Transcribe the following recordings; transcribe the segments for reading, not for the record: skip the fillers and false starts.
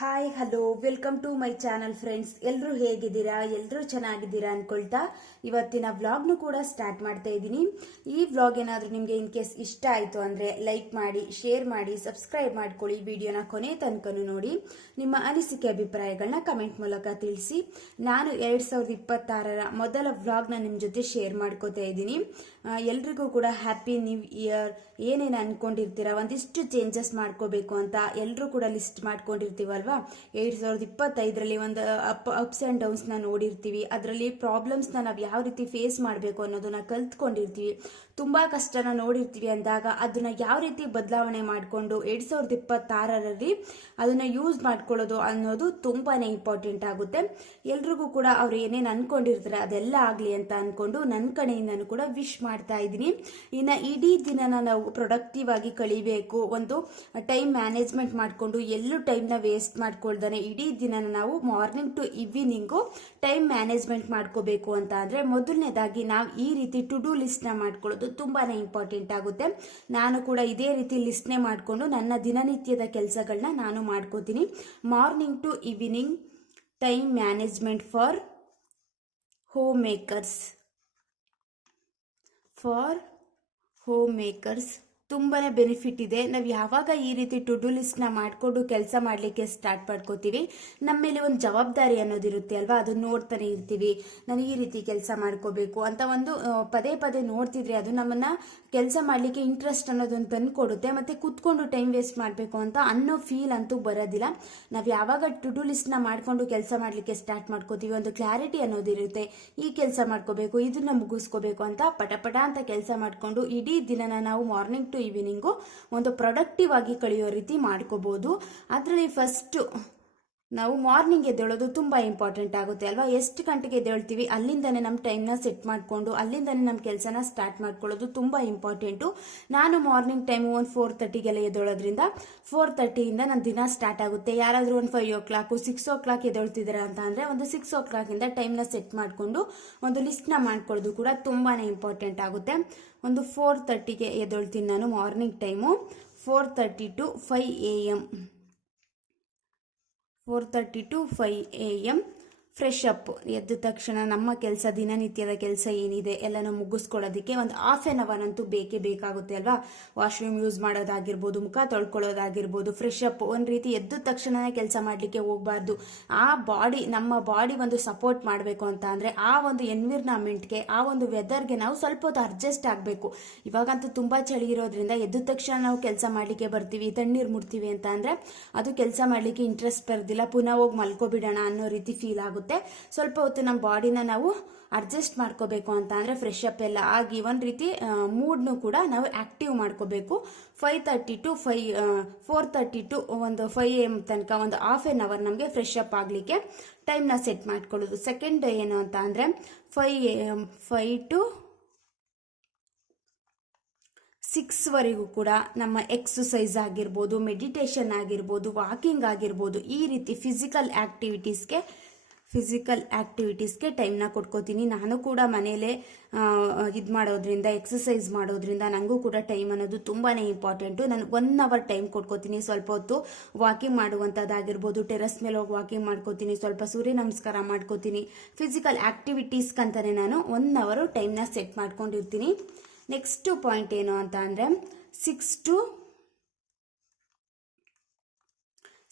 Hi hello welcome to my channel friends. ಎಲ್ಲರೂ ಹೇಗಿದ್ದೀರಾ? ಎಲ್ಲರೂ ಚೆನ್ನಾಗಿದ್ದೀರಾ ಅನ್ಕೊಳ್ತಾ ಇವತ್ತಿನ ವ್ಲಾಗ್ನು ಕೂಡ ಸ್ಟಾರ್ಟ್ ಮಾಡ್ತಾ ಇದ್ದೀನಿ. ಈ ವ್ಲಾಗ್ ಏನಾದರೂ ನಿಮಗೆ ಇನ್ ಕೇಸ್ ಇಷ್ಟ ಆಯಿತು ಅಂದರೆ ಲೈಕ್ ಮಾಡಿ, ಶೇರ್ ಮಾಡಿ, ಸಬ್ಸ್ಕ್ರೈಬ್ ಮಾಡ್ಕೊಳ್ಳಿ. ವಿಡಿಯೋನ ಕೊನೆ ತನಕನೂ ನೋಡಿ. ನಿಮ್ಮ ಅನಿಸಿಕೆ ಅಭಿಪ್ರಾಯಗಳನ್ನ ಕಮೆಂಟ್ ಮೂಲಕ ತಿಳಿಸಿ. ನಾನು 2026ರ ಮೊದಲ ವ್ಲಾಗ್ನ ನಿಮ್ಮ ಜೊತೆ ಶೇರ್ ಮಾಡ್ಕೋತಾ ಇದ್ದೀನಿ. ಎಲ್ರಿಗೂ ಕೂಡ ಹ್ಯಾಪಿ ನ್ಯೂ ಇಯರ್. ಏನೇನು ಅನ್ಕೊಂಡಿರ್ತೀರಾ, ಒಂದಿಷ್ಟು ಚೇಂಜಸ್ ಮಾಡ್ಕೋಬೇಕು ಅಂತ ಎಲ್ಲರೂ ಕೂಡ ಲಿಸ್ಟ್ ಮಾಡ್ಕೊಂಡಿರ್ತೀವಲ್ವಾ. 2025ರಲ್ಲಿ ಒಂದು ಅಪ್ಸ್ ಆ್ಯಂಡ್ ಡೌನ್ಸ್ನ ನೋಡಿರ್ತೀವಿ. ಅದರಲ್ಲಿ ಪ್ರಾಬ್ಲಮ್ಸ್ನ ನಾವು ಯಾವ ರೀತಿ ಫೇಸ್ ಮಾಡಬೇಕು ಅನ್ನೋದನ್ನ ಕಲ್ತ್ಕೊಂಡಿರ್ತೀವಿ. ತುಂಬ ಕಷ್ಟನ ನೋಡಿರ್ತೀವಿ ಅಂದಾಗ ಅದನ್ನ ಯಾವ ರೀತಿ ಬದಲಾವಣೆ ಮಾಡಿಕೊಂಡು 2026ರಲ್ಲಿ ಅದನ್ನು ಯೂಸ್ ಮಾಡ್ಕೊಳ್ಳೋದು ಅನ್ನೋದು ತುಂಬಾ ಇಂಪಾರ್ಟೆಂಟ್ ಆಗುತ್ತೆ. ಎಲ್ರಿಗೂ ಕೂಡ ಅವ್ರು ಏನೇನು ಅನ್ಕೊಂಡಿರ್ತಾರೆ ಅದೆಲ್ಲ ಆಗಲಿ ಅಂತ ಅಂದ್ಕೊಂಡು ನನ್ನ ಕಡೆಯಿಂದನೂ ಕೂಡ ವಿಶ್ ಮಾಡ್ತಾ ಇದ್ದೀನಿ. ಇನ್ನು ಇಡೀ ದಿನನ ನಾವು ಪ್ರೊಡಕ್ಟಿವ್ ಆಗಿ ಕಳಿಬೇಕು. ಒಂದು ಟೈಮ್ ಮ್ಯಾನೇಜ್ಮೆಂಟ್ ಮಾಡಿಕೊಂಡು ಎಲ್ಲೂ ಟೈಮ್ನ ವೇಸ್ಟ್ ಮಾಡ್ಕೊಳ್ದಾನೆ ಇಡೀ ದಿನನ ನಾವು morning to evening time management ಮಾಡ್ಕೋಬೇಕು ಅಂತ ಅಂದರೆ ಮೊದಲನೇದಾಗಿ ನಾವು ಈ ರೀತಿ ಟು ಡೂ ಲಿಸ್ಟ್ನ ಮಾಡ್ಕೊಳ್ಳೋದು ತುಂಬಾ ಇಂಪಾರ್ಟೆಂಟ್ ಆಗುತ್ತೆ. ನಾನು ಕೂಡ ಇದೇ ರೀತಿ ಲಿಸ್ಟ್ನೇ ಮಾಡಿಕೊಂಡು ನನ್ನ ದಿನನಿತ್ಯದ ಕೆಲಸಗಳನ್ನ ನಾನು ಮಾಡ್ಕೋತೀನಿ. Morning to evening time management for homemakers ತುಂಬಾ ಬೆನಿಫಿಟ್ ಇದೆ. ನಾವು ಯಾವಾಗ ಈ ರೀತಿ ಟು ಡೂ ಲಿಸ್ಟ್ನ ಮಾಡಿಕೊಂಡು ಕೆಲಸ ಮಾಡಲಿಕ್ಕೆ ಸ್ಟಾರ್ಟ್ ಮಾಡ್ಕೋತೀವಿ, ನಮ್ಮ ಮೇಲೆ ಒಂದು ಜವಾಬ್ದಾರಿ ಅನ್ನೋದಿರುತ್ತೆ ಅಲ್ವಾ. ಅದನ್ನ ನೋಡ್ತಾನೆ ಇರ್ತೀವಿ. ನಾನು ಈ ರೀತಿ ಕೆಲಸ ಮಾಡ್ಕೋಬೇಕು ಅಂತ ಒಂದು ಪದೇ ಪದೇ ನೋಡ್ತಿದ್ರೆ ಅದು ನಮ್ಮನ್ನು ಕೆಲಸ ಮಾಡಲಿಕ್ಕೆ ಇಂಟ್ರೆಸ್ಟ್ ಅನ್ನೋದನ್ನು ತಂದು ಕೊಡುತ್ತೆ. ಮತ್ತು ಕೂತ್ಕೊಂಡು ಟೈಮ್ ವೇಸ್ಟ್ ಮಾಡಬೇಕು ಅಂತ ಅನ್ನೋ ಫೀಲ್ ಅಂತೂ ಬರೋದಿಲ್ಲ. ನಾವು ಯಾವಾಗ ಟು ಡೂ ಲಿಸ್ಟ್ನ ಮಾಡಿಕೊಂಡು ಕೆಲಸ ಮಾಡಲಿಕ್ಕೆ ಸ್ಟಾರ್ಟ್ ಮಾಡ್ಕೋತೀವಿ, ಒಂದು ಕ್ಲಾರಿಟಿ ಅನ್ನೋದಿರುತ್ತೆ. ಈ ಕೆಲಸ ಮಾಡ್ಕೋಬೇಕು, ಇದನ್ನ ಮುಗಿಸ್ಕೋಬೇಕು ಅಂತ ಪಟ ಅಂತ ಕೆಲಸ ಮಾಡಿಕೊಂಡು ಇಡೀ ದಿನನ ನಾವು ಮಾರ್ನಿಂಗ್ ಟು ಈವ್ನಿಂಗು ಒಂದು ಪ್ರೊಡಕ್ಟಿವ್ ಆಗಿ ಕಳೆಯೋ ರೀತಿ ಮಾಡ್ಕೋಬಹುದು. ಅದರಲ್ಲಿ ಫಸ್ಟು ನಾವು ಮಾರ್ನಿಂಗ್ ಎದ್ದೇಳೋದು ತುಂಬ ಇಂಪಾರ್ಟೆಂಟ್ ಆಗುತ್ತೆ ಅಲ್ವಾ. ಎಷ್ಟು ಗಂಟೆಗೆ ಎದ್ದೇಳ್ತೀವಿ ಅಲ್ಲಿಂದನೇ ನಮ್ಮ ಟೈಮ್ನ ಸೆಟ್ ಮಾಡಿಕೊಂಡು ಅಲ್ಲಿಂದನೇ ನಮ್ಮ ಕೆಲಸನ ಸ್ಟಾರ್ಟ್ ಮಾಡ್ಕೊಳ್ಳೋದು ತುಂಬ ಇಂಪಾರ್ಟೆಂಟು. ನಾನು ಮಾರ್ನಿಂಗ್ ಟೈಮು ಒಂದು 4:30ಗೆಲ್ಲ ಎದ್ದೇಳೋದ್ರಿಂದ 4:30ಇಂದ ನನ್ನ ದಿನ ಸ್ಟಾರ್ಟ್ ಆಗುತ್ತೆ. ಯಾರಾದರೂ ಒಂದು 5 o'clock 6 o'clock ಎದ್ದೇಳ್ತಿದ್ದೀರಾ ಅಂತ ಅಂದರೆ ಒಂದು 6 o'clockಯಿಂದ ಟೈಮ್ನ ಸೆಟ್ ಮಾಡಿಕೊಂಡು ಒಂದು ಲಿಸ್ಟ್ನ ಮಾಡ್ಕೊಳ್ಳೋದು ಕೂಡ ತುಂಬಾ ಇಂಪಾರ್ಟೆಂಟ್ ಆಗುತ್ತೆ. ಒಂದು 4:30ಗೆ ಎದ್ದೇಳ್ತೀನಿ ನಾನು morning time. 4:30 to 5 AM 4:30 to 5 AM fresh up. ಎದ್ದ ತಕ್ಷಣ ನಮ್ಮ ಕೆಲಸ, ದಿನನಿತ್ಯದ ಕೆಲಸ ಏನಿದೆ ಎಲ್ಲನೂ ಮುಗಿಸ್ಕೊಳ್ಳೋದಕ್ಕೆ ಒಂದು ಹಾಫ್ ಆನ್ ಅವರ್ ಅಂತೂ ಬೇಕೇ ಬೇಕಾಗುತ್ತೆ ಅಲ್ವಾ. ವಾಶ್ರೂಮ್ ಯೂಸ್ ಮಾಡೋದಾಗಿರ್ಬೋದು, ಮುಖ ತೊಳ್ಕೊಳ್ಳೋದಾಗಿರ್ಬೋದು, ಫ್ರೆಶ್ ಅಪ್. ಒಂದು ರೀತಿ ಎದ್ದ ತಕ್ಷಣನೇ ಕೆಲಸ ಮಾಡಲಿಕ್ಕೆ ಹೋಗಬಾರ್ದು. ನಮ್ಮ ಬಾಡಿ ಒಂದು ಸಪೋರ್ಟ್ ಮಾಡಬೇಕು ಅಂತ ಅಂದರೆ ಆ ಒಂದು ಎನ್ವಿರ್ನಾಮೆಂಟ್ಗೆ, ಆ ಒಂದು ವೆದರ್ಗೆ ನಾವು ಸ್ವಲ್ಪ ಹೊತ್ತು ಅಡ್ಜಸ್ಟ್ ಆಗಬೇಕು. ಇವಾಗಂತೂ ತುಂಬ ಚಳಿ ಇರೋದ್ರಿಂದ ಎದ್ದ ತಕ್ಷಣ ನಾವು ಕೆಲಸ ಮಾಡಲಿಕ್ಕೆ ಬರ್ತೀವಿ, ತಣ್ಣೀರು ಮುಡ್ತೀವಿ ಅಂತ ಅಂದರೆ ಅದು ಕೆಲಸ ಮಾಡಲಿಕ್ಕೆ ಇಂಟ್ರೆಸ್ಟ್ ಬರೋದಿಲ್ಲ. ಪುನಃ ಹೋಗಿ ಮಲ್ಕೋಬಿಡೋಣ ಅನ್ನೋ ರೀತಿ ಫೀಲ್ ಆಗುತ್ತೆ. ಸ್ವಲ್ಪ ಹೊತ್ತು ನಮ್ಮ ಬಾಡಿನ ನಾವು ಅಡ್ಜಸ್ಟ್ ಮಾಡ್ಕೋಬೇಕು ಅಂತ ಅಂದರೆ ಫ್ರೆಶ್ ಅಪ್ ಎಲ್ಲ ಆಗಿ ಒಂದು ರೀತಿ ಮೂಡ್ನು ಕೂಡ ನಾವು ಆಕ್ಟಿವ್ ಮಾಡ್ಕೋಬೇಕು. 4:30 to ಒಂದು 5 AM ತನಕ ಒಂದು ಹಾಫ್ ಆನ್ ಅವರ್ ನಮಗೆ ಫ್ರೆಶ್ ಅಪ್ ಆಗಲಿಕ್ಕೆ ಟೈಮ್ನ ಸೆಟ್ ಮಾಡ್ಕೊಳ್ಳೋದು. ಸೆಕೆಂಡ್ ಏನು ಅಂತ ಅಂದರೆ 5 to 6ವರೆಗೂ ಕೂಡ ನಮ್ಮ ಎಕ್ಸಸೈಸ್ ಆಗಿರ್ಬೋದು, ಮೆಡಿಟೇಷನ್ ಆಗಿರ್ಬೋದು, ವಾಕಿಂಗ್ ಆಗಿರ್ಬೋದು, ಈ ರೀತಿ ಫಿಸಿಕಲ್ ಆ್ಯಕ್ಟಿವಿಟೀಸ್ಗೆ ಟೈಮ್ನ ಕೊಟ್ಕೋತೀನಿ. ನಾನು ಕೂಡ ಮನೇಲೇ ಇದು ಮಾಡೋದ್ರಿಂದ, ಎಕ್ಸಸೈಸ್ ಮಾಡೋದ್ರಿಂದ ನನಗೂ ಕೂಡ ಟೈಮ್ ಅನ್ನೋದು ತುಂಬಾ ಇಂಪಾರ್ಟೆಂಟು. ನಾನು 1 hour ಟೈಮ್ ಕೊಟ್ಕೋತೀನಿ. ಸ್ವಲ್ಪ ಹೊತ್ತು ವಾಕಿಂಗ್ ಮಾಡುವಂಥದ್ದಾಗಿರ್ಬೋದು, ಟೆರೆಸ್ ಮೇಲೆ ಹೋಗಿ ವಾಕಿಂಗ್ ಮಾಡ್ಕೋತೀನಿ, ಸ್ವಲ್ಪ ಸೂರ್ಯ ನಮಸ್ಕಾರ ಮಾಡ್ಕೋತೀನಿ. ಫಿಸಿಕಲ್ ಆ್ಯಕ್ಟಿವಿಟೀಸ್ಗಂತಾನೆ ನಾನು 1 hour ಟೈಮ್ನ ಸೆಟ್ ಮಾಡ್ಕೊಂಡಿರ್ತೀನಿ. ನೆಕ್ಸ್ಟ್ ಪಾಯಿಂಟ್ ಏನು ಅಂತ ಅಂದರೆ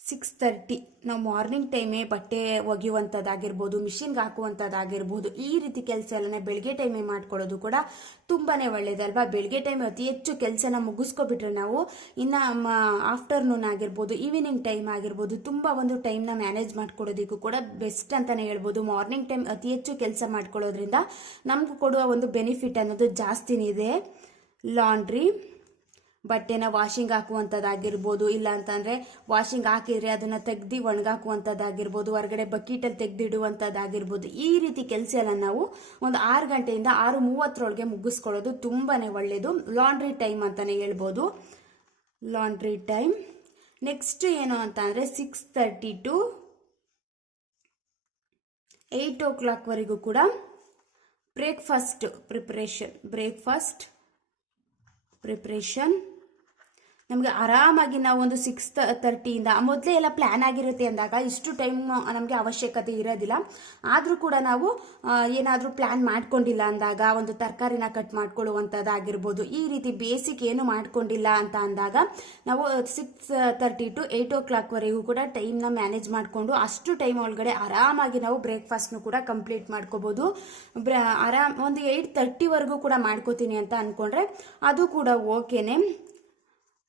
6:30 ನಾವು ಮಾರ್ನಿಂಗ್ ಟೈಮೇ ಬಟ್ಟೆ ಒಗೆಯುವಂಥದ್ದಾಗಿರ್ಬೋದು, ಮಿಷಿನ್ಗೆ ಹಾಕುವಂಥದ್ದಾಗಿರ್ಬೋದು, ಈ ರೀತಿ ಕೆಲಸ ಎಲ್ಲನೇ ಬೆಳಗ್ಗೆ ಟೈಮೇ ಮಾಡ್ಕೊಳ್ಳೋದು ಕೂಡ ತುಂಬಾ ಒಳ್ಳೆಯದಲ್ವಾ. ಬೆಳಗ್ಗೆ ಟೈಮ್ ಅತಿ ಹೆಚ್ಚು ಕೆಲಸನ ಮುಗಿಸ್ಕೊಬಿಟ್ರೆ ನಾವು ಇನ್ನು ಆಫ್ಟರ್ನೂನ್ ಆಗಿರ್ಬೋದು, ಈವ್ನಿಂಗ್ ಟೈಮ್ ಆಗಿರ್ಬೋದು, ತುಂಬ ಒಂದು ಟೈಮ್ನ ಮ್ಯಾನೇಜ್ ಮಾಡ್ಕೊಳ್ಳೋದಕ್ಕೂ ಕೂಡ ಬೆಸ್ಟ್ ಅಂತಲೇ ಹೇಳ್ಬೋದು. ಮಾರ್ನಿಂಗ್ ಟೈಮ್ ಅತಿ ಹೆಚ್ಚು ಕೆಲಸ ಮಾಡ್ಕೊಳ್ಳೋದ್ರಿಂದ ನಮಗೂ ಕೊಡುವ ಒಂದು ಬೆನಿಫಿಟ್ ಅನ್ನೋದು ಜಾಸ್ತಿನೇ ಇದೆ. ಲಾಂಡ್ರಿ, ಬಟ್ಟೆನ ವಾಷಿಂಗ್ ಹಾಕುವಂಥದ್ದಾಗಿರ್ಬೋದು, ಇಲ್ಲ ಅಂತಂದರೆ ವಾಷಿಂಗ್ ಹಾಕಿದರೆ ಅದನ್ನು ತೆಗ್ದು ಒಣಗಾಕುವಂಥದ್ದಾಗಿರ್ಬೋದು, ಹೊರಗಡೆ ಬಕೀಟಲ್ಲಿ ತೆಗೆದಿಡುವಂಥದ್ದಾಗಿರ್ಬೋದು, ಈ ರೀತಿ ಕೆಲಸ ಎಲ್ಲ ನಾವು ಒಂದು 6 ಗಂಟೆಯಿಂದ 6:30 ಮುಗಿಸ್ಕೊಳ್ಳೋದು ತುಂಬಾ ಒಳ್ಳೆಯದು. ಲಾಂಡ್ರಿ ಟೈಮ್ ಅಂತಲೇ ಹೇಳ್ಬೋದು. Laundry time. ನೆಕ್ಸ್ಟ್ ಏನು ಅಂತ ಅಂದರೆ 6:30 to 8 o'clockವರೆಗೂ ಕೂಡ ಬ್ರೇಕ್ಫಾಸ್ಟ್ ಪ್ರಿಪ್ರೇಷನ್. ನಮಗೆ ಆರಾಮಾಗಿ ನಾವು ಒಂದು 6:30 ಮೊದಲೇ ಎಲ್ಲ ಪ್ಲ್ಯಾನ್ ಆಗಿರುತ್ತೆ ಅಂದಾಗ ಇಷ್ಟು ಟೈಮ್ ನಮಗೆ ಅವಶ್ಯಕತೆ ಇರೋದಿಲ್ಲ. ಆದರೂ ಕೂಡ ನಾವು ಏನಾದರೂ ಪ್ಲ್ಯಾನ್ ಮಾಡ್ಕೊಂಡಿಲ್ಲ ಅಂದಾಗ ಒಂದು ತರಕಾರಿನ ಕಟ್ ಮಾಡ್ಕೊಳ್ಳುವಂಥದ್ದಾಗಿರ್ಬೋದು, ಈ ರೀತಿ ಬೇಸಿಕ್ ಏನು ಮಾಡ್ಕೊಂಡಿಲ್ಲ ಅಂತ ಅಂದಾಗ ನಾವು 6:30 to 8 ವರೆಗೂ ಕೂಡ ಟೈಮ್ನ ಮ್ಯಾನೇಜ್ ಮಾಡಿಕೊಂಡು ಅಷ್ಟು ಟೈಮ್ ಒಳಗಡೆ ಆರಾಮಾಗಿ ನಾವು ಬ್ರೇಕ್ಫಾಸ್ಟ್ನು ಕೂಡ ಕಂಪ್ಲೀಟ್ ಮಾಡ್ಕೋಬೋದು. ಒಂದು 8:30ವರೆಗೂ ಕೂಡ ಮಾಡ್ಕೋತೀನಿ ಅಂತ ಅಂದ್ಕೊಂಡ್ರೆ ಅದು ಕೂಡ ಓಕೆನೆ.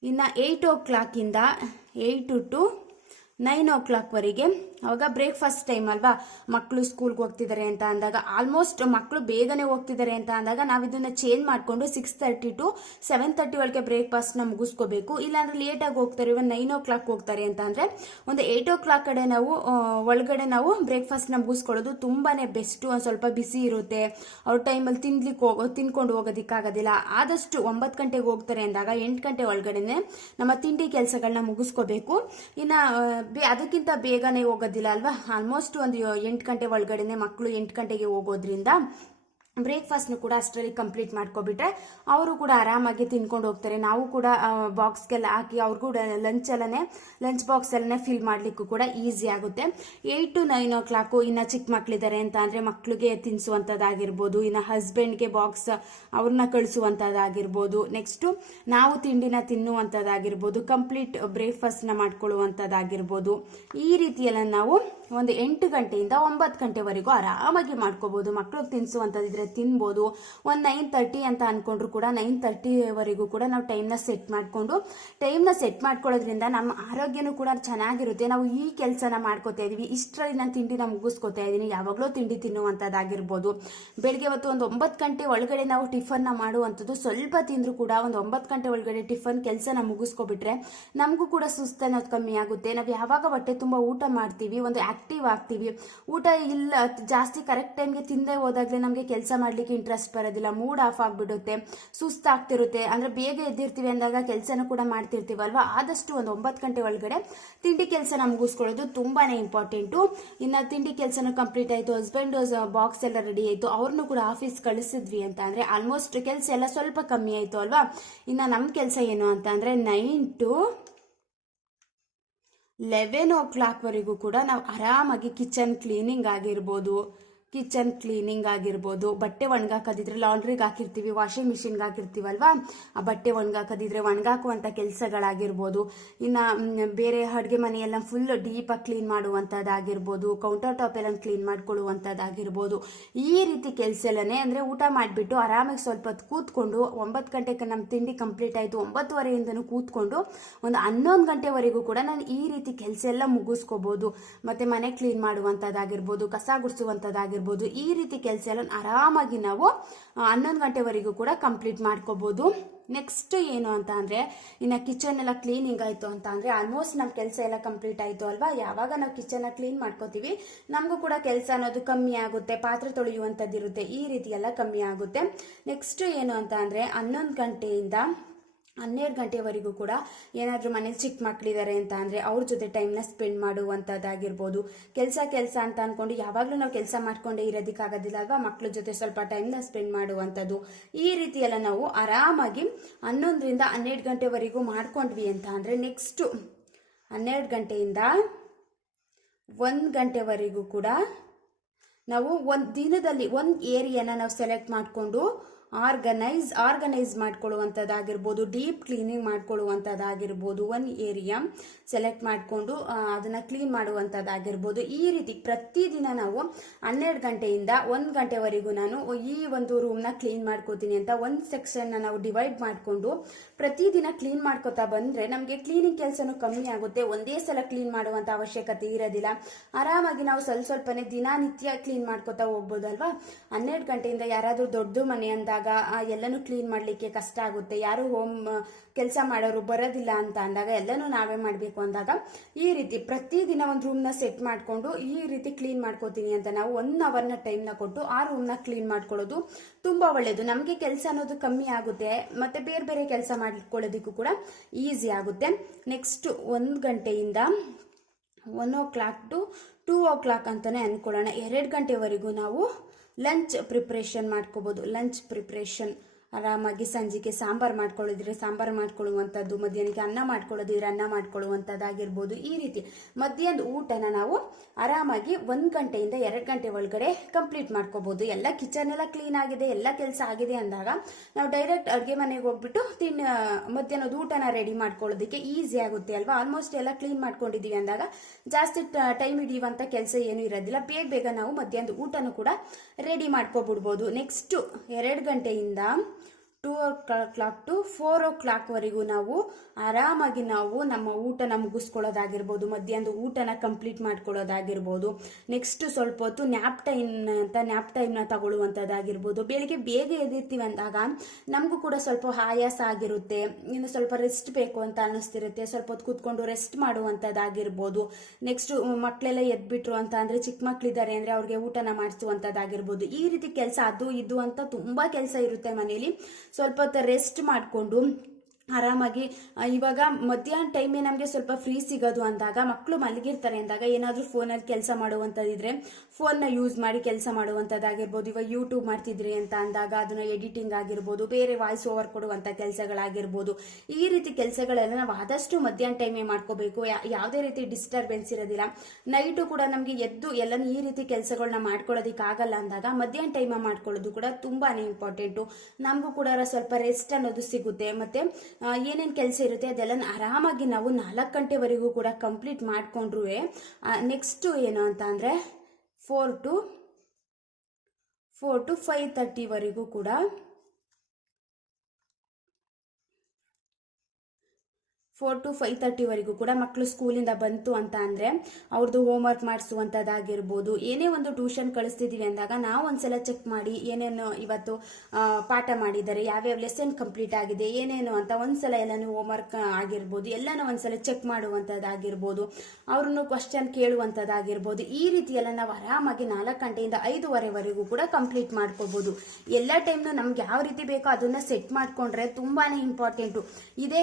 ಇನ್ನು 8 8 to 9 ವರೆಗೆ ಅವಾಗ ಬ್ರೇಕ್ಫಾಸ್ಟ್ ಟೈಮ್ ಅಲ್ವಾ, ಮಕ್ಕಳು ಸ್ಕೂಲ್ಗೆ ಹೋಗ್ತಿದ್ದಾರೆ ಅಂತ ಅಂದಾಗ, ಆಲ್ಮೋಸ್ಟ್ ಮಕ್ಕಳು ಬೇಗನೆ ಹೋಗ್ತಿದ್ದಾರೆ ಅಂತ ಅಂದಾಗ ನಾವು ಇದನ್ನು ಚೇಂಜ್ ಮಾಡಿಕೊಂಡು 6:30 to 7:30 ಒಳಗೆ ಬ್ರೇಕ್ಫಾಸ್ಟ್ನ ಮುಗಿಸ್ಕೋಬೇಕು. ಇಲ್ಲಾಂದ್ರೆ ಲೇಟಾಗಿ ಹೋಗ್ತಾರೆ, ಇವನ್ 9 ಹೋಗ್ತಾರೆ ಅಂತ ಅಂದರೆ ಒಂದು 8 ಕಡೆ ನಾವು ಒಳಗಡೆ ನಾವು ಬ್ರೇಕ್ಫಾಸ್ಟ್ನ ಮುಗಿಸ್ಕೊಳ್ಳೋದು ತುಂಬಾ ಬೆಸ್ಟು. ಒಂದು ಸ್ವಲ್ಪ ಬಿಸಿ ಇರುತ್ತೆ, ಅವ್ರ ಟೈಮಲ್ಲಿ ತಿನ್ಕೊಂಡು ಹೋಗೋದಕ್ಕಾಗೋದಿಲ್ಲ. ಆದಷ್ಟು 9 ಗಂಟೆಗೆ ಹೋಗ್ತಾರೆ ಅಂದಾಗ 8 ಗಂಟೆ ಒಳಗಡೆನೆ ನಮ್ಮ ತಿಂಡಿ ಕೆಲಸಗಳನ್ನ ಮುಗಿಸ್ಕೋಬೇಕು. ಇನ್ನು ಅದಕ್ಕಿಂತ ಬೇಗನೆ ಹೋಗೋದಿಲ್ಲ ಅಲ್ವಾ, ಆಲ್ಮೋಸ್ಟ್ ಒಂದು 8 ಗಂಟೆ ಒಳಗಡೆನೆ ಮಕ್ಕಳು 8 ಗಂಟೆಗೆ ಹೋಗೋದ್ರಿಂದ ಬ್ರೇಕ್ಫಾಸ್ಟ್ನು ಕೂಡ ಅಷ್ಟರಲ್ಲಿ ಕಂಪ್ಲೀಟ್ ಮಾಡ್ಕೊಬಿಟ್ರೆ ಅವರು ಕೂಡ ಆರಾಮಾಗಿ ತಿನ್ಕೊಂಡು ಹೋಗ್ತಾರೆ. ನಾವು ಕೂಡ ಬಾಕ್ಸ್ಗೆಲ್ಲ ಹಾಕಿ ಅವ್ರಿಗೂ ಲಂಚ್ ಬಾಕ್ಸ್ ಎಲ್ಲನೇ ಫಿಲ್ ಮಾಡಲಿಕ್ಕೂ ಕೂಡ ಈಸಿ ಆಗುತ್ತೆ. 8 to 9 ಇನ್ನು ಚಿಕ್ಕ ಮಕ್ಕಳಿದ್ದಾರೆ ಅಂತ ಅಂದರೆ ಮಕ್ಕಳಿಗೆ ತಿನ್ನಿಸುವಂಥದ್ದಾಗಿರ್ಬೋದು, ಇನ್ನು ಹಸ್ಬೆಂಡ್ಗೆ ಬಾಕ್ಸ್ ಅವ್ರನ್ನ ಕಳಿಸುವಂಥದ್ದಾಗಿರ್ಬೋದು, ನೆಕ್ಸ್ಟು ನಾವು ತಿಂಡಿನ ತಿನ್ನುವಂಥದ್ದಾಗಿರ್ಬೋದು, ಕಂಪ್ಲೀಟ್ ಬ್ರೇಕ್ಫಾಸ್ಟ್ನ ಮಾಡ್ಕೊಳ್ಳುವಂಥದ್ದಾಗಿರ್ಬೋದು. ಈ ರೀತಿಯೆಲ್ಲ ನಾವು ಒಂದು 8 ಗಂಟೆಯಿಂದ 9 ಗಂಟೆವರೆಗೂ ಆರಾಮಾಗಿ ಮಾಡ್ಕೋಬೋದು. ಮಕ್ಕಳಿಗೆ ತಿನ್ನಿಸುವಂಥದ್ದಿದ್ರೆ ತಿನ್ಬೋದು. ಒಂದು 9:30 ಅಂತ ಅಂದ್ಕೊಂಡ್ರು ಕೂಡ 9:30ವರೆಗೂ ಕೂಡ ನಾವು ಟೈಮ್ನ ಸೆಟ್ ಮಾಡ್ಕೊಳ್ಳೋದ್ರಿಂದ ನಮ್ಮ ಆರೋಗ್ಯನೂ ಕೂಡ ಚೆನ್ನಾಗಿರುತ್ತೆ. ನಾವು ಈ ಕೆಲಸನ ಮಾಡ್ಕೋತಾ ಇದೀವಿ, ಇಷ್ಟರಲ್ಲಿ ನಾನು ತಿಂಡಿನ ಮುಗಿಸ್ಕೋತಾ ಇದ್ದೀನಿ, ಯಾವಾಗಲೂ ತಿಂಡಿ ತಿನ್ನುವಂಥದ್ದಾಗಿರ್ಬೋದು. ಬೆಳಗ್ಗೆ ಹೊತ್ತು ಒಂದು 9 ಗಂಟೆ ಒಳಗಡೆ ನಾವು ಟಿಫನ್ನ ಮಾಡುವಂಥದ್ದು, ಸ್ವಲ್ಪ ತಿಂದರೂ ಕೂಡ ಒಂದು 9 ಗಂಟೆ ಒಳಗಡೆ ಟಿಫನ್ ಕೆಲಸನ ಮುಗಿಸ್ಕೊಬಿಟ್ರೆ ನಮಗೂ ಕೂಡ ಸುಸ್ತು ಅನ್ನೋದು ಕಮ್ಮಿ ಆಗುತ್ತೆ. ನಾವು ಯಾವಾಗ ಹೊಟ್ಟೆ ತುಂಬ ಊಟ ಮಾಡ್ತೀವಿ, ಒಂದು ಆಕ್ಟಿವ್ ಆಗ್ತೀವಿ. ಊಟ ಇಲ್ಲ ಜಾಸ್ತಿ ಕರೆಕ್ಟ್ ಟೈಮ್ಗೆ ತಿಂದೇ ಹೋದಾಗಲೇ ನಮಗೆ ಕೆಲಸ ಮಾಡಲಿಕ್ಕೆ ಇಂಟ್ರೆಸ್ಟ್ ಬರೋದಿಲ್ಲ, ಮೂಡ್ ಆಫ್ ಆಗಿಬಿಡುತ್ತೆ, ಸುಸ್ತಾಗ್ತಿರುತ್ತೆ. ಅಂದರೆ ಬೇಗ ಎದ್ದಿರ್ತೀವಿ ಅಂದಾಗ ಕೆಲಸನೂ ಕೂಡ ಮಾಡ್ತಿರ್ತೀವಲ್ವ. ಆದಷ್ಟು ಒಂದು 9 ಗಂಟೆ ಒಳಗಡೆ ತಿಂಡಿ ಕೆಲಸನ ಮುಗಿಸ್ಕೊಳ್ಳೋದು ತುಂಬಾ ಇಂಪಾರ್ಟೆಂಟು. ಇನ್ನು ತಿಂಡಿ ಕೆಲಸನೂ ಕಂಪ್ಲೀಟ್ ಆಯಿತು, ಹಸ್ಬೆಂಡ್ ಬಾಕ್ಸ್ ಎಲ್ಲ ರೆಡಿ ಆಯಿತು, ಅವ್ರನ್ನೂ ಕೂಡ ಆಫೀಸ್ ಕಳಿಸಿದ್ವಿ ಅಂತ ಅಂದರೆ ಆಲ್ಮೋಸ್ಟ್ ಕೆಲಸ ಎಲ್ಲ ಸ್ವಲ್ಪ ಕಮ್ಮಿ ಆಯಿತು ಅಲ್ವಾ. ಇನ್ನು ನಮ್ಮ ಕೆಲಸ ಏನು ಅಂತ ಅಂದರೆ 9 to 11 ವರೆಗೂ ಕೂಡ ನಾವು ಆರಾಮಾಗಿ ಕಿಚನ್ ಕ್ಲೀನಿಂಗ್ ಆಗಿರ್ಬೋದು, ಬಟ್ಟೆ ಒಣಗಾಕೋದಿದ್ರೆ ಲಾಂಡ್ರಿಗೆ ಹಾಕಿರ್ತೀವಿ, ವಾಷಿಂಗ್ ಮಿಷಿನ್ಗೆ ಹಾಕಿರ್ತೀವಲ್ವಾ, ಆ ಬಟ್ಟೆ ಒಣಗಾಕೋದಿದ್ರೆ ಒಣಗಾಕುವಂಥ ಕೆಲಸಗಳಾಗಿರ್ಬೋದು. ಇನ್ನು ಬೇರೆ ಅಡುಗೆ ಮನೆಯೆಲ್ಲ ಫುಲ್ ಡೀಪಾಗಿ ಕ್ಲೀನ್ ಮಾಡುವಂಥದ್ದಾಗಿರ್ಬೋದು, ಕೌಂಟರ್ ಟಾಪ್ ಎಲ್ಲ ಕ್ಲೀನ್ ಮಾಡ್ಕೊಳ್ಳುವಂಥದ್ದಾಗಿರ್ಬೋದು. ಈ ರೀತಿ ಕೆಲಸ ಎಲ್ಲನೇ ಅಂದರೆ ಊಟ ಮಾಡಿಬಿಟ್ಟು ಆರಾಮಾಗಿ ಸ್ವಲ್ಪ ಹೊತ್ತು ಕೂತ್ಕೊಂಡು 9 ಗಂಟೆಗೆ ನಮ್ಮ ತಿಂಡಿ ಕಂಪ್ಲೀಟ್ ಆಯಿತು, 9:30 ಕೂತ್ಕೊಂಡು ಒಂದು 11 ಗಂಟೆವರೆಗೂ ಕೂಡ ನಾನು ಈ ರೀತಿ ಕೆಲಸ ಎಲ್ಲ ಮುಗಿಸ್ಕೋಬೋದು. ಮತ್ತು ಮನೆ ಕ್ಲೀನ್ ಮಾಡುವಂಥದ್ದಾಗಿರ್ಬೋದು, ಕಸ ಗುಡಿಸುವಂಥದ್ದಾಗಿರ್ಬೋದು, ಈ ರೀತಿ ಕೆಲಸ ಎಲ್ಲ ಆರಾಮಾಗಿ ನಾವು 11 ಗಂಟೆವರೆಗೂ ಕೂಡ ಕಂಪ್ಲೀಟ್ ಮಾಡ್ಕೋಬೋದು. ನೆಕ್ಸ್ಟ್ ಏನು ಅಂತ ಅಂದರೆ ಇನ್ನು ಕಿಚನ್ ಎಲ್ಲ ಕ್ಲೀನಿಂಗ್ ಆಯಿತು ಅಂತ ಅಂದರೆ ಆಲ್ಮೋಸ್ಟ್ ನಮ್ಮ ಕೆಲಸ ಎಲ್ಲ ಕಂಪ್ಲೀಟ್ ಆಯಿತು ಅಲ್ವಾ. ಯಾವಾಗ ನಾವು ಕಿಚನ್ನ ಕ್ಲೀನ್ ಮಾಡ್ಕೋತೀವಿ ನಮಗೂ ಕೂಡ ಕೆಲಸ ಅನ್ನೋದು ಕಮ್ಮಿ ಆಗುತ್ತೆ, ಪಾತ್ರೆ ತೊಳೆಯುವಂಥದ್ದು ಇರುತ್ತೆ, ಈ ರೀತಿ ಎಲ್ಲ ಕಮ್ಮಿ ಆಗುತ್ತೆ. ನೆಕ್ಸ್ಟ್ ಏನು ಅಂತ ಅಂದರೆ 11 ಗಂಟೆಯಿಂದ 12 ಗಂಟೆವರೆಗೂ ಕೂಡ ಏನಾದರೂ ಮನೇಲಿ ಚಿಕ್ಕ ಮಕ್ಕಳಿದ್ದಾರೆ ಅಂತ ಅಂದರೆ ಅವ್ರ ಜೊತೆ ಟೈಮ್ನ ಸ್ಪೆಂಡ್ ಮಾಡುವಂಥದ್ದಾಗಿರ್ಬೋದು. ಕೆಲಸ ಅಂತ ಅಂದ್ಕೊಂಡು ಯಾವಾಗಲೂ ನಾವು ಕೆಲಸ ಮಾಡ್ಕೊಂಡೇ ಇರೋದಕ್ಕಾಗೋದಿಲ್ಲ ಅಲ್ವಾ, ಮಕ್ಕಳ ಜೊತೆ ಸ್ವಲ್ಪ ಟೈಮ್ನ ಸ್ಪೆಂಡ್ ಮಾಡುವಂಥದ್ದು. ಈ ರೀತಿ ಎಲ್ಲ ನಾವು ಆರಾಮಾಗಿ 11ರಿಂದ 12 ಗಂಟೆವರೆಗೂ ಮಾಡ್ಕೊಂಡ್ವಿ ಅಂತ ಅಂದರೆ ನೆಕ್ಸ್ಟು 12 ಗಂಟೆಯಿಂದ 1 ಗಂಟೆವರೆಗೂ ಕೂಡ ನಾವು ಒಂದು ದಿನದಲ್ಲಿ ಒಂದು ಏರಿಯಾನ ನಾವು ಸೆಲೆಕ್ಟ್ ಮಾಡಿಕೊಂಡು ಆರ್ಗನೈಸ್ ಮಾಡ್ಕೊಳ್ಳುವಂಥದ್ದಾಗಿರ್ಬೋದು, ಡೀಪ್ ಕ್ಲೀನಿಂಗ್ ಮಾಡ್ಕೊಳ್ಳುವಂಥದ್ದಾಗಿರ್ಬೋದು, ಒಂದು ಏರಿಯಾ ಸೆಲೆಕ್ಟ್ ಮಾಡಿಕೊಂಡು ಅದನ್ನು ಕ್ಲೀನ್ ಮಾಡುವಂಥದ್ದಾಗಿರ್ಬೋದು. ಈ ರೀತಿ ಪ್ರತಿದಿನ ನಾವು 12 ಗಂಟೆಯಿಂದ 1 ಗಂಟೆವರೆಗೂ ನಾನು ಈ ಒಂದು ರೂಮ್ನ ಕ್ಲೀನ್ ಮಾಡ್ಕೋತೀನಿ ಅಂತ ಒಂದು ಸೆಕ್ಷನ್ನ ನಾವು ಡಿವೈಡ್ ಮಾಡಿಕೊಂಡು ಪ್ರತಿದಿನ ಕ್ಲೀನ್ ಮಾಡ್ಕೋತಾ ಬಂದರೆ ನಮಗೆ ಕ್ಲೀನಿಂಗ್ ಕೆಲಸನೂ ಕಮ್ಮಿ ಆಗುತ್ತೆ. ಒಂದೇ ಸಲ ಕ್ಲೀನ್ ಮಾಡುವಂಥ ಅವಶ್ಯಕತೆ ಇರೋದಿಲ್ಲ. ಆರಾಮಾಗಿ ನಾವು ಸ್ವಲ್ಪನೇ ದಿನನಿತ್ಯ ಕ್ಲೀನ್ ಮಾಡ್ಕೋತಾ ಹೋಗ್ಬೋದಲ್ವಾ. 12 ಗಂಟೆಯಿಂದ ಯಾರಾದರೂ ದೊಡ್ಡ ಮನೆ ಅಂದಾಗ ಎಲ್ಲನೂ ಕ್ಲೀನ್ ಮಾಡಲಿಕ್ಕೆ ಕಷ್ಟ ಆಗುತ್ತೆ, ಯಾರು ಕೆಲಸ ಮಾಡೋರು ಬರೋದಿಲ್ಲ ಅಂತ ಅಂದಾಗ ಎಲ್ಲನೂ ನಾವೇ ಮಾಡಬೇಕು ಅಂದಾಗ ಈ ರೀತಿ ಪ್ರತಿದಿನ ಒಂದು ರೂಮ್ನ ಸೆಟ್ ಮಾಡಿಕೊಂಡು ಈ ರೀತಿ ಕ್ಲೀನ್ ಮಾಡ್ಕೋತೀನಿ ಅಂತ ನಾವು 1 ಅವರ್ನ ಟೈಮ್ನ ಕೊಟ್ಟು ಆ ರೂಮ್ನ ಕ್ಲೀನ್ ಮಾಡ್ಕೊಳ್ಳೋದು ತುಂಬ ಒಳ್ಳೆಯದು. ನಮಗೆ ಕೆಲಸ ಅನ್ನೋದು ಕಮ್ಮಿ ಆಗುತ್ತೆ, ಮತ್ತು ಬೇರೆ ಕೆಲಸ ಮಾಡ್ಕೊಳ್ಳೋದಕ್ಕೂ ಕೂಡ ಈಸಿ ಆಗುತ್ತೆ. ನೆಕ್ಸ್ಟ್ 1 ಗಂಟೆಯಿಂದ 1 to 2 ಅಂತಲೇ ಅಂದ್ಕೊಳ್ಳೋಣ. 2 ಗಂಟೆವರೆಗೂ ನಾವು ಲಂಚ್ ಪ್ರಿಪ್ರೇಷನ್ ಮಾಡ್ಕೋಬೋದು. ಲಂಚ್ ಪ್ರಿಪ್ರೇಷನ್ ಆರಾಮಾಗಿ ಸಂಜೆಗೆ ಸಾಂಬಾರು ಮಾಡ್ಕೊಳ್ಳಿದ್ರೆ ಸಾಂಬಾರು ಮಾಡ್ಕೊಳ್ಳುವಂಥದ್ದು, ಮಧ್ಯಾಹ್ನಕ್ಕೆ ಅನ್ನ ಮಾಡ್ಕೊಳ್ಳೋದಿದ್ರೆ ಅನ್ನ ಮಾಡ್ಕೊಳ್ಳುವಂಥದ್ದಾಗಿರ್ಬೋದು. ಈ ರೀತಿ ಮಧ್ಯಾಹ್ನದ ಊಟನ ನಾವು ಆರಾಮಾಗಿ 1 ಗಂಟೆಯಿಂದ 2 ಗಂಟೆ ಒಳಗಡೆ ಕಂಪ್ಲೀಟ್ ಮಾಡ್ಕೋಬಹುದು. ಎಲ್ಲ ಕಿಚನ್ ಎಲ್ಲ ಕ್ಲೀನ್ ಆಗಿದೆ, ಎಲ್ಲ ಕೆಲಸ ಆಗಿದೆ ಅಂದಾಗ ನಾವು ಡೈರೆಕ್ಟ್ ಅಡುಗೆ ಮನೆಗೆ ಹೋಗ್ಬಿಟ್ಟು ಮಧ್ಯಾಹ್ನದ ಊಟನ ರೆಡಿ ಮಾಡ್ಕೊಳ್ಳೋದಕ್ಕೆ ಈಸಿ ಆಗುತ್ತೆ ಅಲ್ವಾ. ಆಲ್ಮೋಸ್ಟ್ ಎಲ್ಲ ಕ್ಲೀನ್ ಮಾಡ್ಕೊಂಡಿದೀವಿ ಅಂದಾಗ ಜಾಸ್ತಿ ಟೈಮ್ ಹಿಡಿಯುವಂಥ ಕೆಲಸ ಏನೂ ಇರೋದಿಲ್ಲ. ಬೇಗ ನಾವು ಮಧ್ಯಾಹ್ನದ ಊಟನೂ ಕೂಡ ರೆಡಿ ಮಾಡ್ಕೊಬಿಡ್ಬೋದು. ನೆಕ್ಸ್ಟ್ 2 ಗಂಟೆಯಿಂದ 2 ಟು 4 ವರೆಗೂ ನಾವು ಆರಾಮಾಗಿ ನಾವು ನಮ್ಮ ಊಟನ ಮುಗಿಸ್ಕೊಳ್ಳೋದಾಗಿರ್ಬೋದು, ಮಧ್ಯಾಹ್ನದ ಊಟನ ಕಂಪ್ಲೀಟ್ ಮಾಡ್ಕೊಳ್ಳೋದಾಗಿರ್ಬೋದು. ನೆಕ್ಸ್ಟ್ ಸ್ವಲ್ಪ ಹೊತ್ತು ನ್ಯಾಪ್ ಟೈಮ್ನ ತಗೊಳ್ಳುವಂಥದ್ದಾಗಿರ್ಬೋದು. ಬೆಳಿಗ್ಗೆ ಬೇಗ ಎದ್ದಿರ್ತೀವಿ ಅಂದಾಗ ನಮಗೂ ಕೂಡ ಸ್ವಲ್ಪ ಆಯಾಸ ಆಗಿರುತ್ತೆ, ಇನ್ನು ಸ್ವಲ್ಪ ರೆಸ್ಟ್ ಬೇಕು ಅಂತ ಅನ್ನಿಸ್ತಿರುತ್ತೆ. ಸ್ವಲ್ಪ ಹೊತ್ತು ಕೂತ್ಕೊಂಡು ರೆಸ್ಟ್ ಮಾಡುವಂಥದ್ದಾಗಿರ್ಬೋದು. ನೆಕ್ಸ್ಟ್ ಮಕ್ಕಳೆಲ್ಲ ಎದ್ಬಿಟ್ರು ಅಂತ ಅಂದರೆ, ಚಿಕ್ಕ ಮಕ್ಕಳಿದ್ದಾರೆ ಅಂದರೆ ಅವ್ರಿಗೆ ಊಟನ ಮಾಡಿಸುವಂಥದ್ದಾಗಿರ್ಬೋದು. ಈ ರೀತಿ ಕೆಲಸ ಅದು ಇದು ಅಂತ ತುಂಬ ಕೆಲಸ ಇರುತ್ತೆ ಮನೇಲಿ. ಸ್ವಲ್ಪ ಹೊತ್ತು ರೆಸ್ಟ್ ಮಾಡಿಕೊಂಡು ಆರಾಮಾಗಿ ಇವಾಗ ಮಧ್ಯಾಹ್ನ ಟೈಮೇ ನಮಗೆ ಸ್ವಲ್ಪ ಫ್ರೀ ಸಿಗೋದು ಅಂದಾಗ, ಮಕ್ಕಳು ಮಲಗಿರ್ತಾರೆ ಅಂದಾಗ ಏನಾದರೂ ಫೋನಲ್ಲಿ ಕೆಲಸ ಮಾಡುವಂಥದ್ದಿದ್ರೆ ಫೋನ್ನ ಯೂಸ್ ಮಾಡಿ ಕೆಲಸ ಮಾಡುವಂಥದ್ದಾಗಿರ್ಬೋದು. ಇವಾಗ ಯೂಟ್ಯೂಬ್ ಮಾಡ್ತಿದ್ರಿ ಅಂತ ಅಂದಾಗ ಅದನ್ನ ಎಡಿಟಿಂಗ್ ಆಗಿರ್ಬೋದು, ಬೇರೆ ವಾಯ್ಸ್ ಓವರ್ ಕೊಡುವಂಥ ಕೆಲಸಗಳಾಗಿರ್ಬೋದು. ಈ ರೀತಿ ಕೆಲಸಗಳೆಲ್ಲ ನಾವು ಆದಷ್ಟು ಮಧ್ಯಾಹ್ನ ಟೈಮೇ ಮಾಡ್ಕೋಬೇಕು. ಯಾವುದೇ ರೀತಿ ಡಿಸ್ಟರ್ಬೆನ್ಸ್ ಇರೋದಿಲ್ಲ. ನೈಟು ಕೂಡ ನಮಗೆ ಎದ್ದು ಎಲ್ಲನೂ ಈ ರೀತಿ ಕೆಲಸಗಳನ್ನ ಮಾಡ್ಕೊಳ್ಳೋದಕ್ಕಾಗಲ್ಲ ಅಂದಾಗ ಮಧ್ಯಾಹ್ನ ಟೈಮ ಮಾಡ್ಕೊಳ್ಳೋದು ಕೂಡ ತುಂಬಾ ಇಂಪಾರ್ಟೆಂಟು. ನಮಗೂ ಕೂಡ ಸ್ವಲ್ಪ ರೆಸ್ಟ್ ಅನ್ನೋದು ಸಿಗುತ್ತೆ. ಮತ್ತು ಏನೇನು ಕೆಲಸ ಇರುತ್ತೆ ಅದೆಲ್ಲ ಆರಾಮಾಗಿ ನಾವು 4 ಗಂಟೆವರೆಗೂ ಕೂಡ ಕಂಪ್ಲೀಟ್ ಮಾಡಿಕೊಂಡ್ರೂ ನೆಕ್ಸ್ಟ್ ಏನು ಅಂತ ಅಂದರೆ 4 ಟು 5:30 ವರೆಗೂ ಕೂಡ 4 ಟು 5:30 ವರೆಗೂ ಕೂಡ ಮಕ್ಕಳು ಸ್ಕೂಲಿಂದ ಬಂತು ಅಂತ ಅಂದರೆ ಅವ್ರದ್ದು ಹೋಮ್ವರ್ಕ್ ಮಾಡಿಸುವಂಥದ್ದಾಗಿರ್ಬೋದು. ಏನೇ ಒಂದು ಟ್ಯೂಷನ್ ಕಳಿಸ್ತಿದ್ದೀವಿ ಅಂದಾಗ ನಾವು ಒಂದ್ಸಲ ಚೆಕ್ ಮಾಡಿ ಏನೇನು ಇವತ್ತು ಪಾಠ ಮಾಡಿದ್ದಾರೆ, ಯಾವ್ಯಾವ ಲೆಸನ್ ಕಂಪ್ಲೀಟ್ ಆಗಿದೆ, ಏನೇನು ಅಂತ ಒಂದ್ಸಲ ಎಲ್ಲನೂ ಹೋಮ್ವರ್ಕ್ ಆಗಿರ್ಬೋದು ಎಲ್ಲನೂ ಒಂದ್ಸಲ ಚೆಕ್ ಮಾಡುವಂಥದ್ದಾಗಿರ್ಬೋದು, ಅವ್ರನ್ನು ಕ್ವಶನ್ ಕೇಳುವಂಥದ್ದಾಗಿರ್ಬೋದು. ಈ ರೀತಿ ಎಲ್ಲ ನಾವು ಆರಾಮಾಗಿ 4 ಗಂಟೆಯಿಂದ 5:15ವರೆಗೂ ಕೂಡ ಕಂಪ್ಲೀಟ್ ಮಾಡ್ಕೋಬೋದು. ಎಲ್ಲ ಟೈಮ್ನು ನಮ್ಗೆ ಯಾವ ರೀತಿ ಬೇಕೋ ಅದನ್ನ ಸೆಟ್ ಮಾಡ್ಕೊಂಡ್ರೆ ತುಂಬಾ ಇಂಪಾರ್ಟೆಂಟು. ಇದೇ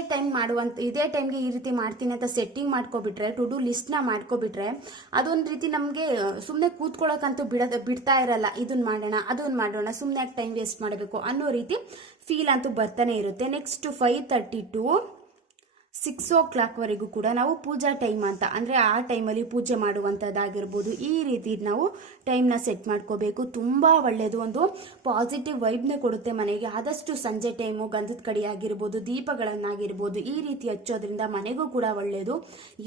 ಟೈಮ್ಗೆ ಈ ರೀತಿ ಮಾಡ್ತೀನಿ ಅಂತ ಸೆಟ್ಟಿಂಗ್ ಮಾಡ್ಕೊಬಿಟ್ರೆ, ಟು ಡೂ ಲಿಸ್ಟ್ನ ಮಾಡ್ಕೊಬಿಟ್ರೆ ಅದೊಂದು ರೀತಿ ನಮಗೆ ಸುಮ್ಮನೆ ಕೂತ್ಕೊಳ್ಳೋಕಂತೂ ಬಿಡ್ತಾ ಇರಲ್ಲ. ಅದನ್ನ ಮಾಡೋಣ ಸುಮ್ಮನೆ ಟೈಮ್ ವೇಸ್ಟ್ ಮಾಡಬೇಕು ಅನ್ನೋ ರೀತಿ ಫೀಲ್ ಅಂತೂ ಬರ್ತಾನೆ ಇರುತ್ತೆ. ನೆಕ್ಸ್ಟ್ 5:30 ಟು 6 ವರೆಗೂ ಕೂಡ ನಾವು ಪೂಜಾ ಟೈಮ್ ಅಂತ ಅಂದರೆ ಆ ಟೈಮಲ್ಲಿ ಪೂಜೆ ಮಾಡುವಂಥದ್ದಾಗಿರ್ಬೋದು. ಈ ರೀತಿ ನಾವು ಟೈಮ್ನ ಸೆಟ್ ಮಾಡ್ಕೋಬೇಕು. ತುಂಬ ಒಳ್ಳೆಯದು, ಒಂದು ಪಾಸಿಟಿವ್ ವೈಬ್ನೇ ಕೊಡುತ್ತೆ ಮನೆಗೆ. ಆದಷ್ಟು ಸಂಜೆ ಟೈಮು ಗಂಧದ ಕಡಿ ಆಗಿರ್ಬೋದು, ದೀಪಗಳನ್ನಾಗಿರ್ಬೋದು ಈ ರೀತಿ ಹಚ್ಚೋದ್ರಿಂದ ಮನೆಗೂ ಕೂಡ ಒಳ್ಳೆಯದು.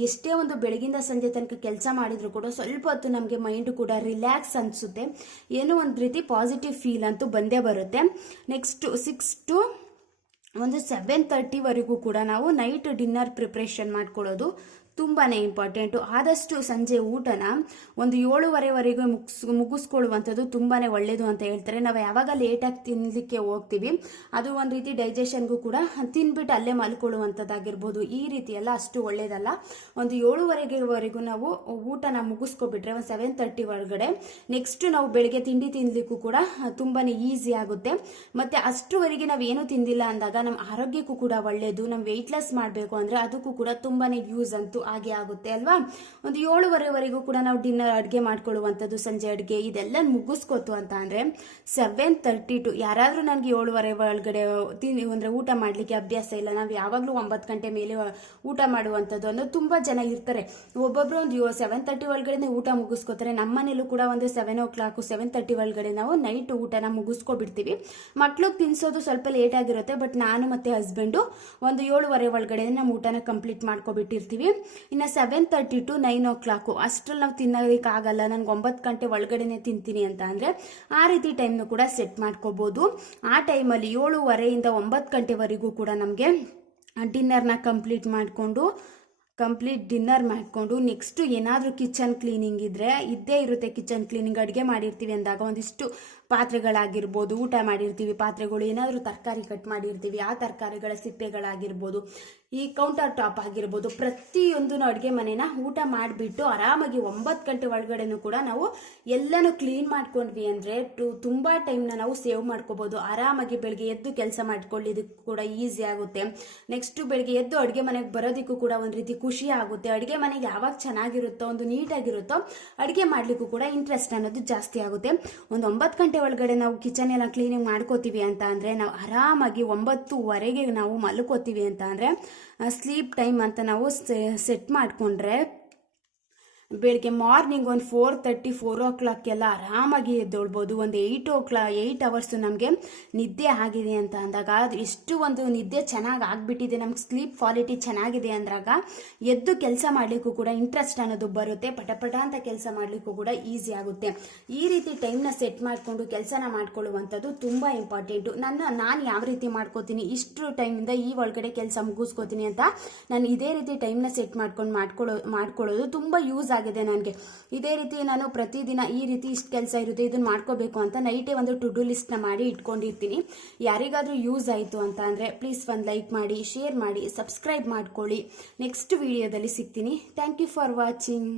ಎಷ್ಟೇ ಒಂದು ಬೆಳಗಿಂದ ಸಂಜೆ ತನಕ ಕೆಲಸ ಮಾಡಿದ್ರು ಕೂಡ ಸ್ವಲ್ಪ ಹೊತ್ತು ನಮಗೆ ಮೈಂಡ್ ಕೂಡ ರಿಲ್ಯಾಕ್ಸ್ ಅನಿಸುತ್ತೆ. ಏನೋ ಒಂದು ರೀತಿ ಪಾಸಿಟಿವ್ ಫೀಲ್ ಅಂತೂ ಬಂದೇ ಬರುತ್ತೆ. ನೆಕ್ಸ್ಟ್ 6 ಟು 7:30ವರೆಗೂ ಕೂಡ ನಾವು ನೈಟ್ ಡಿನ್ನರ್ ಪ್ರಿಪ್ರೇಷನ್ ಮಾಡ್ಕೊಳ್ಳೋದು ತುಂಬಾ ಇಂಪಾರ್ಟೆಂಟು. ಆದಷ್ಟು ಸಂಜೆ ಊಟನ 7:15ವರೆಗೂ ಮುಗಿಸ್ಕೊಳ್ಳುವಂಥದ್ದು ತುಂಬಾ ಒಳ್ಳೆಯದು ಅಂತ ಹೇಳ್ತಾರೆ. ನಾವು ಯಾವಾಗ ಲೇಟಾಗಿ ತಿನ್ನಲಿಕ್ಕೆ ಹೋಗ್ತೀವಿ ಅದು ಒಂದು ರೀತಿ ಡೈಜೆಷನ್ಗೂ ಕೂಡ ತಿನ್ಬಿಟ್ಟು ಅಲ್ಲೇ ಮಲ್ಕೊಳ್ಳುವಂಥದ್ದಾಗಿರ್ಬೋದು. ಈ ರೀತಿ ಎಲ್ಲ ಅಷ್ಟು ಒಳ್ಳೆಯದಲ್ಲ. 7:15ವರೆಗೂ ನಾವು ಊಟನ ಮುಗಿಸ್ಕೊಬಿಟ್ರೆ 7:30 ಒಳಗಡೆ ನೆಕ್ಸ್ಟ್ ನಾವು ಬೆಳಿಗ್ಗೆ ತಿಂಡಿ ತಿನ್ನಲಿಕ್ಕೂ ಕೂಡ ತುಂಬಾ ಈಸಿ ಆಗುತ್ತೆ. ಮತ್ತು ಅಷ್ಟುವರೆಗೆ ನಾವೇನು ತಿಂದಿಲ್ಲ ಅಂದಾಗ ನಮ್ಮ ಆರೋಗ್ಯಕ್ಕೂ ಕೂಡ ಒಳ್ಳೆಯದು. ನಮ್ಮ ವೆಯ್ಟ್ ಲಾಸ್ ಮಾಡಬೇಕು ಅಂದರೆ ಅದಕ್ಕೂ ಕೂಡ ತುಂಬಾ ಯೂಸ್ ಅಂತೂ ಹಾಗೆ ಆಗುತ್ತೆ ಅಲ್ವಾ. 7:30ವರೆಗೂ ಕೂಡ ನಾವು ಡಿನ್ನರ್ ಅಡುಗೆ ಮಾಡ್ಕೊಳ್ಳುವಂಥದ್ದು, ಸಂಜೆ ಅಡುಗೆ ಇದೆಲ್ಲ ಮುಗಿಸ್ಕೊತು ಅಂತ ಅಂದರೆ 7:30 ಟು ಯಾರಾದರೂ ನನಗೆ 7:30 ಒಳಗಡೆ ಅಂದರೆ ಊಟ ಮಾಡಲಿಕ್ಕೆ ಅಭ್ಯಾಸ ಇಲ್ಲ, ನಾವು ಯಾವಾಗಲೂ 9 ಗಂಟೆ ಮೇಲೆ ಊಟ ಮಾಡುವಂಥದ್ದು ಅನ್ನೋದು ತುಂಬ ಜನ ಇರ್ತಾರೆ. ಒಬ್ಬೊಬ್ಬರು ಒಂದು 7:30 ಒಳಗಡೆ ಊಟ ಮುಗಿಸ್ಕೋತಾರೆ. ನಮ್ಮ ಮನೇಲೂ ಕೂಡ ಒಂದು 7:30 ಒಳಗಡೆ ನಾವು ನೈಟ್ ಊಟನ ಮುಗಿಸ್ಕೊಬಿಡ್ತೀವಿ. ಮಕ್ಳಿಗೆ ತಿನ್ನಿಸೋದು ಸ್ವಲ್ಪ ಲೇಟ್ ಆಗಿರುತ್ತೆ, ಬಟ್ ನಾನು ಮತ್ತು ಹಸ್ಬೆಂಡು ಒಂದು 7:30 ಒಳಗಡೆ ನಮ್ಮ ಊಟನ ಕಂಪ್ಲೀಟ್ ಮಾಡ್ಕೊಬಿಟ್ಟಿರ್ತೀವಿ. ಇನ್ನು 7:30 ಟು 9 ಅಷ್ಟರಲ್ಲಿ ನಾವು ತಿನ್ನೋದಕ್ಕಾಗಲ್ಲ, ನನಗೆ 9 ಗಂಟೆ ಒಳಗಡೆನೆ ತಿಂತೀನಿ ಅಂತ ಅಂದರೆ ಆ ರೀತಿ ಟೈಮ್ನು ಕೂಡ ಸೆಟ್ ಮಾಡ್ಕೋಬೋದು. ಆ ಟೈಮಲ್ಲಿ 7:30ಇಂದ 9 ಗಂಟೆವರೆಗೂ ಕೂಡ ನಮಗೆ ಡಿನ್ನರ್ನ ಕಂಪ್ಲೀಟ್ ಮಾಡಿಕೊಂಡು ನೆಕ್ಸ್ಟು ಏನಾದರೂ ಕಿಚನ್ ಕ್ಲೀನಿಂಗ್ ಇದ್ದೇ ಇರುತ್ತೆ. ಕಿಚನ್ ಕ್ಲೀನಿಂಗ್ ಅಡುಗೆ ಮಾಡಿರ್ತೀವಿ ಅಂದಾಗ ಒಂದಿಷ್ಟು ಪಾತ್ರೆಗಳಾಗಿರ್ಬೋದು, ಊಟ ಮಾಡಿರ್ತೀವಿ ಪಾತ್ರೆಗಳು, ಏನಾದರೂ ತರಕಾರಿ ಕಟ್ ಮಾಡಿರ್ತೀವಿ ಆ ತರಕಾರಿಗಳ ಸಿಪ್ಪೆಗಳಾಗಿರ್ಬೋದು, ಈ ಕೌಂಟರ್ ಟಾಪ್ ಆಗಿರ್ಬೋದು, ಪ್ರತಿಯೊಂದು ಅಡುಗೆ ಮನೆನ ಊಟ ಮಾಡಿಬಿಟ್ಟು ಆರಾಮಾಗಿ 9 ಗಂಟೆ ಒಳಗಡೆನೂ ಕೂಡ ನಾವು ಎಲ್ಲನೂ ಕ್ಲೀನ್ ಮಾಡ್ಕೊಂಡ್ವಿ ಅಂದರೆ ತುಂಬ ಟೈಮ್ನ ನಾವು ಸೇವ್ ಮಾಡ್ಕೋಬೋದು. ಆರಾಮಾಗಿ ಬೆಳಗ್ಗೆ ಎದ್ದು ಕೆಲಸ ಮಾಡ್ಕೊಳ್ಳೋದಕ್ಕೂ ಕೂಡ ಈಸಿ ಆಗುತ್ತೆ. ನೆಕ್ಸ್ಟು ಬೆಳಗ್ಗೆ ಎದ್ದು ಅಡುಗೆ ಮನೆಗೆ ಬರೋದಕ್ಕೂ ಕೂಡ ಒಂದು ರೀತಿ ಖುಷಿ ಆಗುತ್ತೆ. ಅಡುಗೆ ಮನೆಗೆ ಯಾವಾಗ ಚೆನ್ನಾಗಿರುತ್ತೋ, ಒಂದು ನೀಟಾಗಿರುತ್ತೋ ಅಡುಗೆ ಮಾಡಲಿಕ್ಕೂ ಕೂಡ ಇಂಟ್ರೆಸ್ಟ್ ಅನ್ನೋದು ಜಾಸ್ತಿ ಆಗುತ್ತೆ. ಒಂದು 9 ಗಂಟೆ ಒಳಗಡೆ ನಾವು ಕಿಚನ್ ಎಲ್ಲ ಕ್ಲೀನಿಂಗ್ ಮಾಡ್ಕೋತೀವಿ ಅಂತ ಅಂದರೆ ನಾವು ಆರಾಮಾಗಿ 9:15ಗೆ ನಾವು ಮಲ್ಕೋತೀವಿ ಅಂತ ಅಂದರೆ ಸ್ಲೀಪ್ ಟೈಮ್ ಅಂತ ನಾವು ಸೆಟ್ ಮಾಡಿಕೊಂಡ್ರೆ ಬೆಳಗ್ಗೆ ಮಾರ್ನಿಂಗ್ ಒಂದು 4:30 4 ಎಲ್ಲ ಆರಾಮಾಗಿ ಎದ್ದೊಳ್ಬೋದು. ಒಂದು 8 ಅವರ್ಸು ನಮಗೆ ನಿದ್ದೆ ಆಗಿದೆ ಅಂತ ಅಂದಾಗ ಅದು ಎಷ್ಟು ಒಂದು ನಿದ್ದೆ ಚೆನ್ನಾಗಿ ಆಗಿಬಿಟ್ಟಿದೆ, ನಮ್ಗೆ ಸ್ಲೀಪ್ ಕ್ವಾಲಿಟಿ ಚೆನ್ನಾಗಿದೆ ಅಂದಾಗ ಎದ್ದು ಕೆಲಸ ಮಾಡಲಿಕ್ಕೂ ಕೂಡ ಇಂಟ್ರೆಸ್ಟ್ ಅನ್ನೋದು ಬರುತ್ತೆ, ಪಟಪಟ ಅಂತ ಕೆಲಸ ಮಾಡಲಿಕ್ಕೂ ಕೂಡ ಈಸಿ ಆಗುತ್ತೆ. ಈ ರೀತಿ ಟೈಮ್ನ ಸೆಟ್ ಮಾಡಿಕೊಂಡು ಕೆಲಸನ ಮಾಡ್ಕೊಳ್ಳುವಂಥದ್ದು ತುಂಬ ಇಂಪಾರ್ಟೆಂಟು. ನಾನು ಯಾವ ರೀತಿ ಮಾಡ್ಕೋತೀನಿ, ಇಷ್ಟು ಟೈಮಿಂದ ಈ ಒಳಗಡೆ ಕೆಲಸ ಮುಗಿಸ್ಕೋತೀನಿ ಅಂತ ನಾನು ಇದೇ ರೀತಿ ಟೈಮ್ನ ಸೆಟ್ ಮಾಡ್ಕೊಳ್ಳೋದು ತುಂಬ ಯೂಸ್ ಆಗಿದೆ ನನಗೆ. ಇದೇ ರೀತಿ ನಾನು ಪ್ರತಿದಿನ ಈ ರೀತಿ ಇಷ್ಟು ಕೆಲಸ ಇರುತ್ತೆ ಇದನ್ನ ಮಾಡ್ಕೋಬೇಕು ಅಂತ ನೈಟೇ ಒಂದು ಟು ಡೂ ಲಿಸ್ಟ್ನ ಮಾಡಿ ಇಟ್ಕೊಂಡಿರ್ತೀನಿ. ಯಾರಿಗಾದರೂ ಯೂಸ್ ಆಯಿತು ಅಂತ ಅಂದರೆ ಪ್ಲೀಸ್ ಒಂದು ಲೈಕ್ ಮಾಡಿ, ಶೇರ್ ಮಾಡಿ, ಸಬ್ಸ್ಕ್ರೈಬ್ ಮಾಡ್ಕೊಳ್ಳಿ. ನೆಕ್ಸ್ಟ್ ವಿಡಿಯೋದಲ್ಲಿ ಸಿಗ್ತೀನಿ. Thank you for watching.